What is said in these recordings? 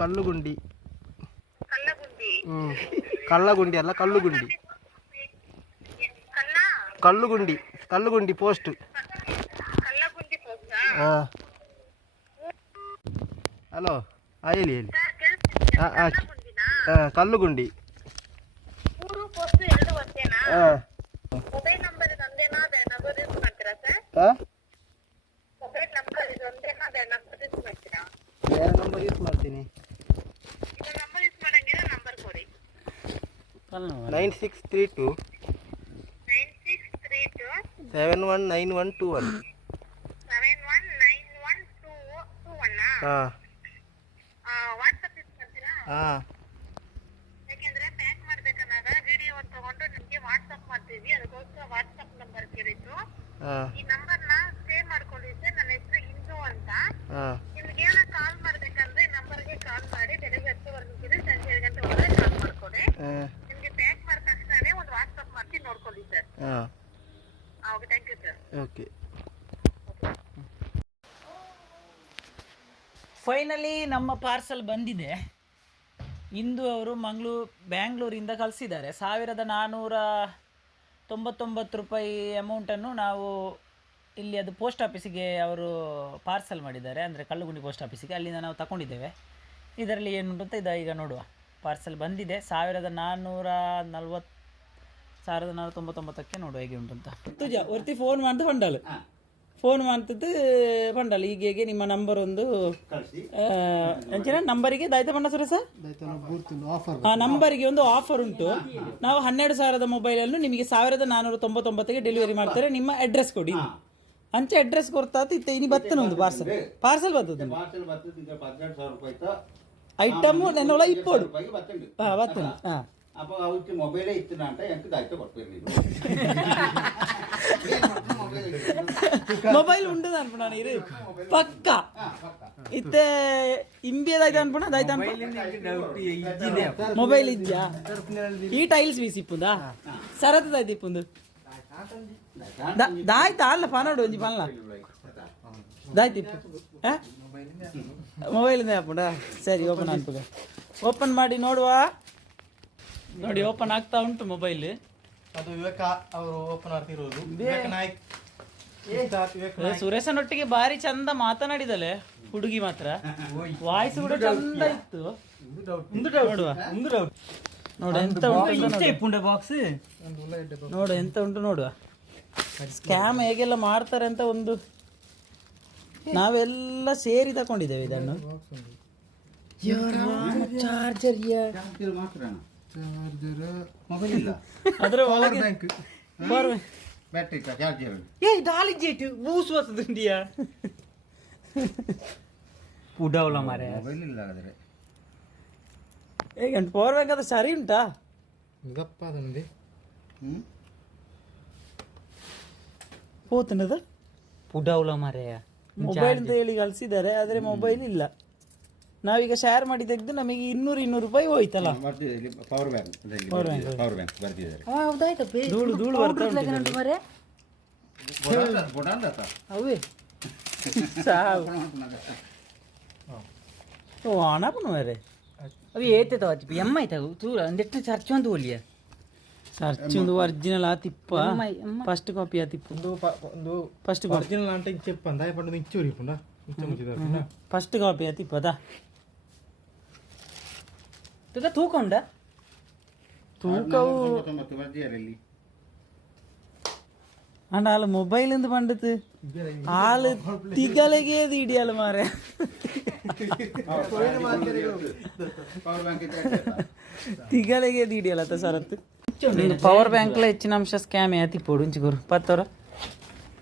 ಕಲ್ಲುಗುಂಡಿ ಕಲ್ಲಗುಂಡಿ ಹ್ಞೂ ಕಲ್ಲಗುಂಡಿ ಅಲ್ಲ ಕಲ್ಲುಗುಂಡಿ ಕಲ್ಲ ಕಲ್ಲುಗುಂಡಿ ಕಲ್ಲುಗುಂಡಿ ಪೋಸ್ಟ್ ಕಲ್ಲಗುಂಡಿ ಹೋಗ್ತಾ ಹಾಂ ಹಲೋ ಹಾಂ ಹೇಳಿ ಹೇಳಿ ಸರ್ ಕೇಳಿಸ್ತಿದ್ಯಾ ಹಾಂ ಹಾಂ ಕಲ್ಲಗುಂಡಿನಾ ಹಾಂ ಕಲ್ಲುಗುಂಡಿ ಮೂರು ಪೋಸ್ಟ್ ಎರಡು ಒಂದೇನಾ ಹಾಂ ಮೊಬೈಲ್ ನಂಬರ್ ಇದು ಒಂದೇನಾ ಅದೇ ನಂಬರ್ ಯೂಸ್ ಮಾಡ್ತೀರಾ ಸರ್ ಹಾಂ ಮೊಬೈಲ್ ನಂಬರ್ ಇದು ಒಂದೇನಾ ಅದೇ ನಂಬರ್ ಯೂಸ್ ಮಾಡ್ತೀರಾ ಬೇರೆ ನಂಬರ್ ಯೂಸ್ ಮಾಡ್ತೀನಿ nine six three two nine six three two seven one nine one two one seven one nine one two two ಒನ್ನಾ ಹಾಂ. ಹಾಂ. ಯಾಕೆಂದ್ರೆ ಪ್ಯಾಕ್ ಮಾಡ್ಬೇಕನ್ನಾಗ ವಿಡಿಯೋ ತಗೊಂಡು ನಿಮ್ಗೆ ವಾಟ್ಸಪ್ ಮಾಡ್ತೀವಿ ಅದಕ್ಕೋಸ್ಕರ ವಾಟ್ಸಪ್ ನಂಬರ್ ಕೇಳಿದ್ದು ಹಾಂ ಈ ನಂಬರ್ನ ಸೇವ್ ಮಾಡ್ಕೊಳ್ಳಿ ಸರ್ ನನ್ನ ಹೆಸರು ಇಂದು ಅಂತ ಹಾಂ ನಿಮ್ಗೆ ಏನೋ ಕಾಲ್ ಮಾಡ್ಬೇಕಂದ್ರೆ ಈ ನಂಬರ್ಗೆ ಕಾಲ್ ಮಾಡಿ ಬೆಳಗ್ಗೆ ಹತ್ತುವರೆಗೆ ಸಂಜೆ ಏಳು ಗಂಟೆ ಒಳಗೆ ಕಾಲ್ ಮಾಡ್ಕೊಡಿ ಹಾಂ ನಿಮ್ಗೆ ಪ್ಯಾಕ್ ಮಾಡಿದ ತಕ್ಷಣನೇ ಒಂದು ವಾಟ್ಸಪ್ ಮಾಡಿ ನೋಡ್ಕೊಳ್ಳಿ ಸರ್ ಹಾಂ okay thank you sir okay finally ನಮ್ಮ ಪಾರ್ಸಲ್ ಬಂದಿದೆ. ಇಂದು ಅವರು ಮಂಗಳೂರು ಬ್ಯಾಂಗ್ಳೂರಿಂದ ಕಳಿಸಿದ್ದಾರೆ. ಸಾವಿರದ ನಾನ್ನೂರ ತೊಂಬತ್ತೊಂಬತ್ತು ರೂಪಾಯಿ ಅಮೌಂಟನ್ನು ನಾವು ಇಲ್ಲಿ ಅದು ಪೋಸ್ಟ್ ಆಫೀಸಿಗೆ ಅವರು ಪಾರ್ಸಲ್ ಮಾಡಿದ್ದಾರೆ. ಅಂದರೆ ಕಲ್ಲುಗುಂಡಿ ಪೋಸ್ಟ್ ಆಫೀಸಿಗೆ ಅಲ್ಲಿಂದ ನಾವು ತಗೊಂಡಿದ್ದೇವೆ ಇದರಲ್ಲಿ ಏನುಂಟು ಅಂತ ಇದು ಈಗ ನೋಡುವ. ಪಾರ್ಸಲ್ ಬಂದಿದೆ. ಸಾವಿರದ ನಾನ್ನೂರ ನಲ್ವತ್ತು ಸಾವಿರದ ನಾನ್ನೂರ ತೊಂಬತ್ತೊಂಬತ್ತಕ್ಕೆ ನೋಡುವ ಹೇಗೆ ಉಂಟು ಅಂತ. ತುಜ ಒರ್ತಿ ಫೋನ್ ಮಾಡಿದ ಪಂಡಲ್ ಫೋನ್ ಮಾಡ್ತಿದ್ದು ಪಂಡಲ್ ಈಗ ಹೇಗೆ ನಿಮ್ಮ ನಂಬರ್ ಒಂದು ಅಂಚಿನ ನಂಬರಿಗೆ ದಾಯ್ತ ಸರ್ ಸರ್? ಆ ನಂಬರಿಗೆ ಒಂದು ಆಫರ್ ಉಂಟು. ನಾವು ಹನ್ನೆರಡು ಸಾವಿರದ ಮೊಬೈಲನ್ನು ನಿಮಗೆ ಸಾವಿರದ ನಾನ್ನೂರ ತೊಂಬತ್ತೊಂಬತ್ತಿಗೆ ಡೆಲಿವರಿ ಮಾಡ್ತಾರೆ ನಿಮ್ಮ ಅಡ್ರೆಸ್ ಕೊಡಿ. ಅಂಚೆ ಅಡ್ರೆಸ್ ಕೊಡ್ತಾತ ಇತ್ತೆ ಇನಿ ಬತ್ತನ ಒಂದು ಪಾರ್ಸಲ್ ಪಾರ್ಸಲ್ ಬರ್ತದೆ ಐಟಮ್ ನೆನ್ನೊಳ ಇಪ್ಪೋಡು ಹಾ ಮೊಬೈಲೇ ಇತ್ತು ಅಂತ ಎಂಟು ದಾಯಿತ ಕೊಡ್ತೀರಿ ನೀವು. ಮೊಬೈಲ್ ಉಂಟು ಅನ್ಪುಣ ನೀರು ಪಕ್ಕ ಇತ್ತೆ ಇಂಬಿಯದಾಯ್ತು ಅನ್ಪುಣ ಅದಾಯ್ತು ಅನ್ಪುಣ ಮೊಬೈಲ್ ಇದ್ಯಾ ಈ ಟೈಲ್ಸ್ ಬೀಸಿ ಸರತ್ ಸರತದಾಯ್ತು ಇಪ್ಪುಂದು ದಾಯ್ತಾ ಅಲ್ಲ ಪನೋಡು ಒಂಜಿ ಪನ್ಲ ದಾಯ್ತು ಇಪ್ಪು ಮೊಬೈಲಿಂದ ಹಾಪುಂಡ ಸರಿ ಓಪನ್ ಅನ್ಪುಗ ಓಪನ್ ಮಾಡಿ ನೋಡುವ ನೋಡಿ ಓಪನ್ ಆಗ್ತಾ ಉಂಟು ಮೊಬೈಲ್ ಅದು ವಿವೇಕ ಅವರು ಓಪನ್ ಆಗ್ತಿರೋದು ವಿವೇಕ ನಾಯ್ಕ್ ಸುರೇಶನೊಟ್ಟಿಗೆ ಬಾರಿ ಚಂದ ಮಾತನಾಡಿದಲೆ ಹುಡುಗಿ ಮಾತ್ರ. ವಾಯ್ಸ್ ಕೂಡ ಚಂದ ಇತ್ತು. ನೋಡುವ ನೋಡು ಎಂತ ಉಂಟು ಬಾಕ್ಸ್ ನೋಡು. ಎಂತ ಉಂಟು ನೋಡುವ. ಸ್ಕ್ಯಾಮ್ ಹೇಗೆಲ್ಲ ಮಾಡ್ತಾರೆ ಅಂತ ಒಂದು ನಾವೆಲ್ಲ ಸೇರಿ ತಕೊಂಡಿದ್ದೇವೆ ಇದನ್ನು. ಚಾರ್ಜರ್ ಇದು ಮಾತ್ರ ಮೊಬೈಲ್ ಅದರ ಒಳಗೆ Power bank. ಬ್ಯಾಟ್ರಿ ಚಾರ್ಜರ್ ಏ ದಾಳಿ ಜೇಟು ಬೂಸು ವತ್ತದಿಂಡಿಯಾ ಪುಡವಲ ಮಾರೆ ಮೊಬೈಲ್ ಇಲ್ಲ ಹಾಗಾದ್ರೆ ಹೇಗೆ ಪವರ್ ಬ್ಯಾಂಕ್ ಅದು ಸರಿ ಉಂಟಾ ಇದಪ್ಪ ಅದೊಂದು ಹ್ಮ್ ಹೋತನದು ಪುಡವಲ ಮಾರೆ ಮೊಬೈಲ್ ಅಂತ ಹೇಳಿ ಕಳಿಸಿದ್ದಾರೆ ಆದರೆ ಮೊಬೈಲ್ ಇಲ್ಲ ನಾವೀಗ ಶೇರ್ ಮಾಡಿ ತೆಗೆದು ನಮಗೆ ಇನ್ನೂರು ಇನ್ನೂರು ರೂಪಾಯಿ ಹೋಯ್ತಲ್ಲ? ಪವರ್ ಬ್ಯಾಂಕ್ ಪವರ್ ಬ್ಯಾಂಕ್ ಓ ಏತೆ ತೂರ ಚರ್ಚ್ ಒಂದು ಆ ತಿಪ್ಪ? ಫಸ್ಟ್ ಕಾಪಿ ಆ ತಿಪ್ಪ? ಫಸ್ಟ್ అంటే చెప్పండి ఫస్ట్ కాపీ ಅದಾ ತೂಕ ತೂಕೊಂಡ ತೂಕವು ಅಣ್ಣ ಮೊಬೈಲ್ ಇಂದ ಪಂಡತ್ ಆಳು ತಿಗಲಿಗೆ ಇಡಿಯಲ್ಲ ಮಾರೆ ಪವರ್ ಬ್ಯಾಂಕ್ ಇದ್ರೆ ತಿಗಲಿಗೆ ಇಡಿಯಲ್ಲ ತ ಸರತ್ ಪವರ್ ಬ್ಯಾಂಕ್ ಲ ಹೆಚ್ಚಿನ ಅಂಶ ಸ್ಕ್ಯಾಮ್ ಆತಿ ಪೋಡು ಚಿಗುರು ಪತ್ತವರ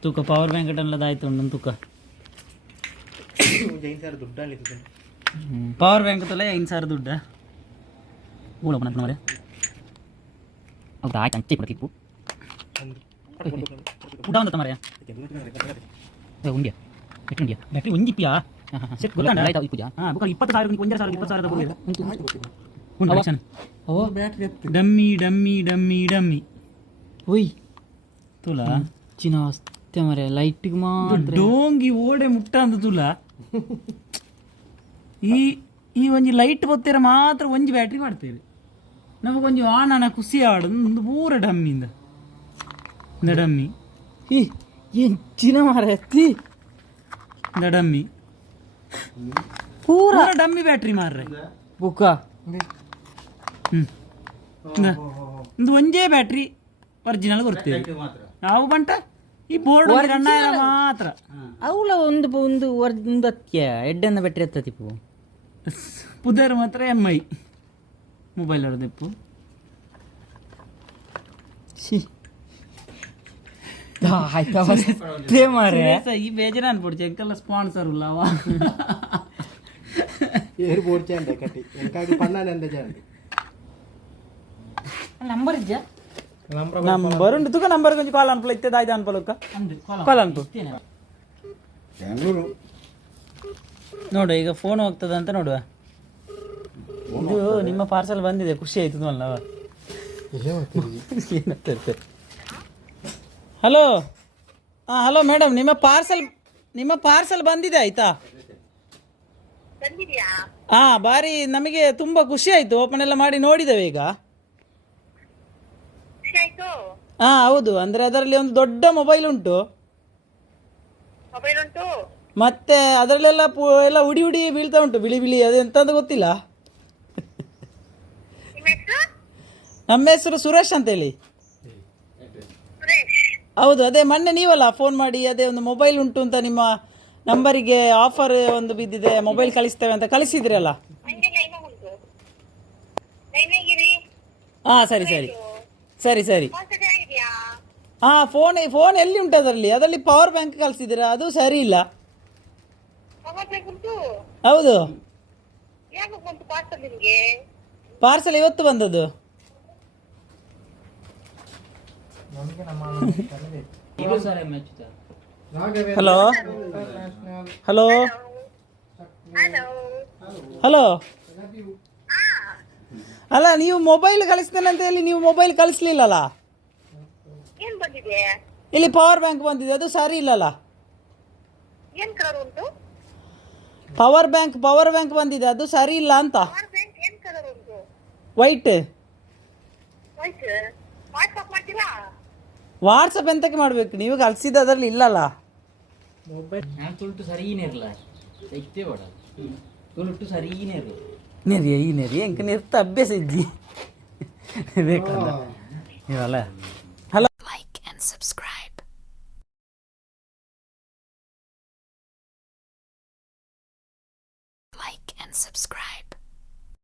ತೂಕ ಪವರ್ ಬ್ಯಾಂಕ್ ಅಟ್ಟನ್ಲದ ಆಯ್ತು ಉಂಡು ತೂಕ. ಪವರ್ ಬ್ಯಾಂಕ್ ತಲೆ ಐದು ಸಾವಿರ ದುಡ್ಡ. ಪಣ ಮರೆ ಹೌದಾ ಆಯ್ತು ಅಂಚೆ ಕೂಡ ಕಿಪ್ಪು ಊಟ ಬಂದ ಮರೆ ಉಂಡ್ಯ ಬ್ಯಾಟ್ರಿ ಉಂಡ್ಯ ಬ್ಯಾಟ್ರಿ ಒಂದಿಪ್ಪಿಯಾ ಸೆಟ್ ಗೊತ್ತಾಂಡ ಆಯ್ತು ಪೂಜಾ ಹಾಂ ಬುಕ್ಕ ಇಪ್ಪತ್ತು ಸಾವಿರ ಒಂದರ ಸಾವಿರ ಇಪ್ಪತ್ತು ಸಾವಿರದ ಉಂಟು ಓ ಬ್ಯಾಟ್ರಿ ಎತ್ತು ಡಮ್ಮಿ ಡಮ್ಮಿ ಡಮ್ಮಿ ಡಮ್ಮಿ ಒಯ್ ತುಲ ಚಿನ ಅಷ್ಟೇ ಮರೆ ಲೈಟಿಗೆ ಮಾತ್ರ ಡೋಂಗಿ ಓಡೆ ಮುಟ್ಟ ಅಂದ ತುಲ ಈ ಈ ಒಂಜಿ ಲೈಟ್ ಬೊತ್ತೆರ ಮಾತ್ರ ಒಂಜಿ ಬ್ಯಾಟ್ರಿ ಮಾಡ್ತೇವೆ ನಮಗೊಂಜಿ ಆನನ ಖುಷಿ ಆಡೋದು ಒಂದು ಪೂರ ಡಮ್ಮಿಂದ ಇಂದ ಡಮ್ಮಿ ಈ ಎಂಚಿನ ಮಾರ ಎತ್ತಿ ಇಂದ ಡಮ್ಮಿ ಪೂರ ಡಮ್ಮಿ ಬ್ಯಾಟ್ರಿ ಮಾರ್ರೆ ಬುಕ್ಕ ಹ್ಮ್ ಇಂದ- ಇಂದು ಒಂಜೇ ಬ್ಯಾಟ್ರಿ ಒರಿಜಿನಲ್ ಕೊಡ್ತೇವೆ ನಾವು ಬಂಟ ಈ ಬೋರ್ಡ್ ರನ್ನ ಮಾತ್ರ ಅವಳ ಒಂದು ಪ- ಒಂದು ವರ್ ಒಂದು ಅತ್ಯ ಎಡ್ಡನ್ನ ಬೆಟ್ರೆ ಎತ್ತತಿಪ್ಪು ಪುದರ್ ಮಾತ್ರ ಎಂ ಐ ಮೊಬೈಲ್ ಹೊಡೆದೆಪ್ಪು ಸಿ ಅಷ್ಟೇ ಮಾರೆ. ಈ ಬೇಜಾರ ಅನ್ಬಿಡ್ಚೆ ಎಂಕಲ್ಲ ಸ್ಪಾನ್ಸರ್ ಉಲ್ಲವ ಏರ್ ಕಟ್ಟಿ. ಎಂಕಾಗಿ ನಂಬರ್ ಇದ್ಯಾ? ನಂಬ್ರ ನಂಬರ್ ಉಂಟು. ತುಕ ನಂಬರ್ ಕೊಂಚ ಕಾಲ್ ಅನ್ಪಲ ಇತ್ತದ ಆಯ್ತು ಅನ್ಪಲಕ್ಕ ಕಾಲ್ ಅನ್ಪು. ನೋಡು ಈಗ ಫೋನ್ ಹೋಗ್ತದ ಅಂತ ನೋಡುವ. ಇದು ನಿಮ್ಮ ಪಾರ್ಸಲ್ ಬಂದಿದೆ ಖುಷಿ ಆಯ್ತು ನಾವು ಹಲೋ ಹಾಂ ಹಲೋ ಮೇಡಮ್ ನಿಮ್ಮ ಪಾರ್ಸಲ್ ನಿಮ್ಮ ಪಾರ್ಸಲ್ ಬಂದಿದೆ ಆಯ್ತಾ? ಬಂದಿದ್ಯಾ? ಹಾ ಬಾರಿ ನಮಗೆ ತುಂಬಾ ಖುಷಿ ಆಯ್ತು ಓಪನ್ ಎಲ್ಲ ಮಾಡಿ ನೋಡಿದ್ದೇವೆ ಈಗ. ಹಾಂ ಹೌದು ಅಂದ್ರೆ ಅದರಲ್ಲಿ ಒಂದು ದೊಡ್ಡ ಮೊಬೈಲ್ ಉಂಟು. ಮೊಬೈಲ್ ಉಂಟು? ಮತ್ತೆ ಅದರಲ್ಲೆಲ್ಲ ಪು- ಎಲ್ಲ ಉಡಿ ಉಡಿ ಬೀಳ್ತಾ ಉಂಟು ಬಿಳಿ ಬಿಳಿ ಅದೆಂತ ಅಂತ ಗೊತ್ತಿಲ್ಲ ನಿಮ್ಮ ಹೆಸರು ನಮ್ಮ ಹೆಸರು ಸುರೇಶ್ ಅಂತ ಹೇಳಿ ಹೌದು ಅದೇ ಮೊನ್ನೆ ನೀವಲ್ಲ ಫೋನ್ ಮಾಡಿ ಅದೇ ಒಂದು ಮೊಬೈಲ್ ಉಂಟು ಅಂತ ನಿಮ್ಮ ನಂಬರಿಗೆ ಆಫರ್ ಒಂದು ಬಿದ್ದಿದೆ ಮೊಬೈಲ್ ಕಳಿಸ್ತೇವೆ ಅಂತ ಕಳಿಸಿದ್ರಲ್ಲ ಹಾಂ ಸರಿ ಸರಿ. ಸರಿ ಸರಿ. ಹಾಂ ಫೋನ್ ಫೋನ್ ಎಲ್ಲಿ ಉಂಟು ಅದರಲ್ಲಿ? ಅದರಲ್ಲಿ ಪವರ್ ಬ್ಯಾಂಕ್ ಕಳಿಸಿದ್ದೀರಾ? ಅದು ಸರಿ ಇಲ್ಲ. ಹೌದು. ಪಾರ್ಸಲ್ ಇವತ್ತು ಬಂದದ್ದು ನಮಗೆ ನಮ್ಮ ಹಲೋ ಹಲೋ ಹಲೋ ಹಲೋ ಅಲ್ಲ ನೀವು ಮೊಬೈಲ್ ಕಳಿಸ್ತೇನೆ ಅಂತ ಹೇಳಿ ನೀವು ಮೊಬೈಲ್ ಕಳಿಸ್ಲಿಲ್ಲಲ್ಲ? ಏನ್ ಬಂದಿದೆ? ಇಲ್ಲಿ ಪವರ್ ಬ್ಯಾಂಕ್ ಬಂದಿದೆ ಅದು ಸರಿ ಇಲ್ಲಲ್ಲ? ಏನ್ ಕಲರ್ ಉಂಟು? ಪವರ್ ಬ್ಯಾಂಕ್ ಪವರ್ ಬ್ಯಾಂಕ್ ಬಂದಿದೆ ಅದು ಸರಿ ಇಲ್ಲ ಅಂತ? ಪವರ್ ಬ್ಯಾಂಕ್ ಏನ್ ಕಲರ್ ಉಂಟು? ವೈಟ್ ವೈಟ್ ವಾಟ್ಸಪ್ ಎಂತಕ್ಕೆ ಮಾಡಬೇಕು? ನೀವು ಕಲ್ಸಿದ ಅದರಲ್ಲಿ ಇಲ್ಲಲ್ಲ? ನಾನು ತುಳುಟು ಸರಿನೇ ಇರಲ್ಲ ಎಷ್ಟೇ ಬೇಡ. ತುಳುಟು ಸರಿನೇ ಇರಲ್ಲ ನೆರಿ ಈ ನೆರಿ. ಎಂಕ ನಿರ್ತ ಅಭ್ಯಾಸ ಇದ್ದಿ. ಬೇಕಲ್ಲ? ಇವಲ್ಲ